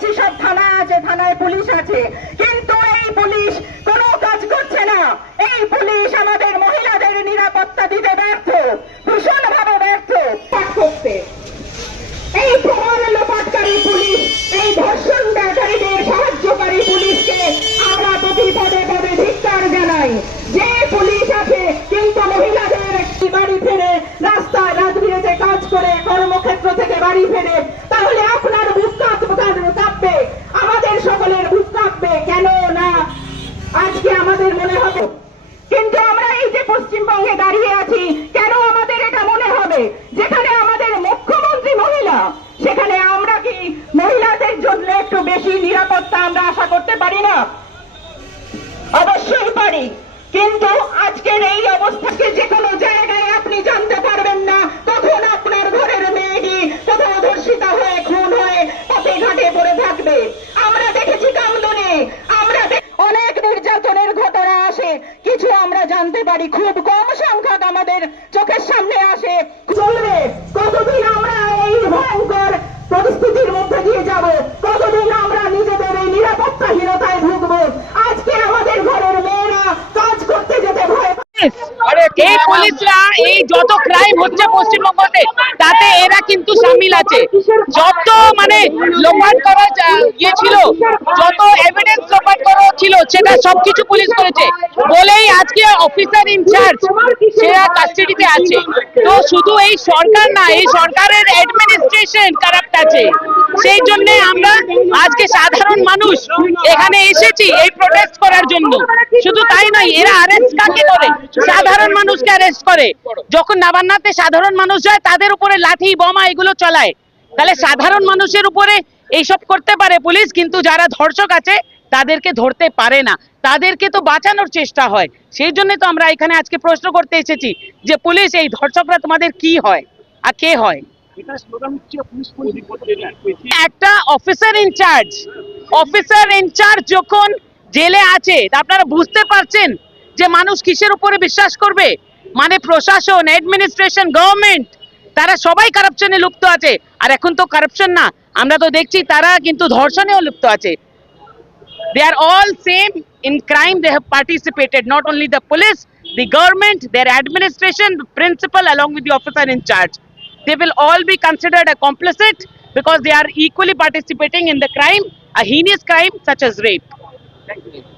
পাচ্ছি সব থানা আছে, থানায় পুলিশ আছে, কিন্তু এই পুলিশ কোনো কাজ করছে না। এই পুলিশ আমাদের মহিলাদের নিরাপত্তা দিতে ব্যর্থ, ভীষণভাবে ব্যর্থ করতে। এই প্রমাণ লোপাটকারী পুলিশ, এই ধর্ষণকারীদের সাহায্যকারী পুলিশকে আমরা প্রতি পদে পদে ধিক্কার জানাই। যে পুলিশ আছে কিন্তু মহিলাদের বাড়ি ফেরে, রাস্তায় রাজবিরেতে কাজ করে, কর্মক্ষেত্র থেকে বাড়ি ফেরে, তাহলে আপনার বুক কাঁপবে, আমাদের সকলের বুক কাঁপবে। কেন না আজকে আমাদের মনে হবে, কিন্তু আমরা এই যে পশ্চিমবঙ্গে দাঁড়িয়ে আছি, কেন আমাদের এটা মনে হবে? যেখানে আমাদের মুখ্যমন্ত্রী মহিলা, সেখানে আমরা কি মহিলাদের জন্য একটু বেশি নিরাপত্তা আমরা আশা করতে পারি না? অবশ্যই পারি, কিন্তু আজকের এই অবস্থাকে যে কোনো জায়গায় আপনি জানতে পারবেন না কখন আপনার ঘরের মেয়েটি কোথাও ধর্ষিতা হয়ে খুন হয়ে পথে ঘাটে পড়ে থাকবে। আমরা দেখেছি কামদুনি, আমরা অনেক নির্যাতনের ঘটনা আসে, কিছু আমরা জানতে পারি, খুব কম সংখ্যক আমাদের চোখের সামনে আসে। চলবে কতদিন আমরা এই ভয়ঙ্কর পরিস্থিতির মধ্যে দিয়ে যাব? কতদিন আমরা নিজেদের এই নিরাপত্তাহীনতায় ভুগবো? আজকে আমাদের ঘরের মেয়েরা কাজ করতে যেতে ভয় এই পুলিশরা এই যত ক্রাইম হচ্ছে পশ্চিমবঙ্গতে তাতে এরা কিন্তু সামিল আছে। যত মানে লোপাট করা ইয়ে ছিল, যত এভিডেন্স লোপাট করা ছিল, সেটা সবকিছু পুলিশ করেছে বলেই আজকে অফিসার ইনচার্জ সেরা কাস্টাডিতে আছে। তো শুধু এই সরকার না, এই সরকারের অ্যাডমিনিস্ট্রেশন কারাপ্ট আছে। সেই জন্য আমরা আজকে সাধারণ মানুষ এখানে এসেছি এই প্রোটেস্ট করার জন্য। শুধু তাই নয়, এরা অ্যারেস্ট কাকে করে? সাধারণ মানুষকে অ্যারেস্ট করে। যখন নবান্নতে সাধারণ মানুষ যায় তাদের উপরে লাঠি বোমা এগুলো চালায়, তাহলে সাধারণ মানুষের উপরে এইসব করতে পারে পুলিশ, কিন্তু যারা ধর্ষক আছে তাদেরকে ধরতে পারে না, তাদেরকে তো বাঁচানোর চেষ্টা হয়। সেই জন্য তো আমরা এখানে আজকে প্রশ্ন করতে এসেছি যে পুলিশ, এই ধর্ষকরা তোমাদের কি হয় আর কে হয়? একটা অফিসার ইনচার্জ যখন জেলে আছে, আপনারা বুঝতে পারছেন যে মানুষ কিসের উপরে বিশ্বাস করবে? মানে প্রশাসন, অ্যাডমিনিস্ট্রেশন, গভর্নমেন্ট, তারা সবাই কারাপশনে লিপ্ত আছে। আর এখন তো কারাপশন না, আমরা তো দেখছি তারা কিন্তু ধর্ষণেও লিপ্ত আছে। They are all same in crime. They have participated, not only the police, the government, their administration, the principal, along with the officer in charge. They will all be considered a complicit because they are equally participating in the crime, a heinous crime such as rape. Thank you.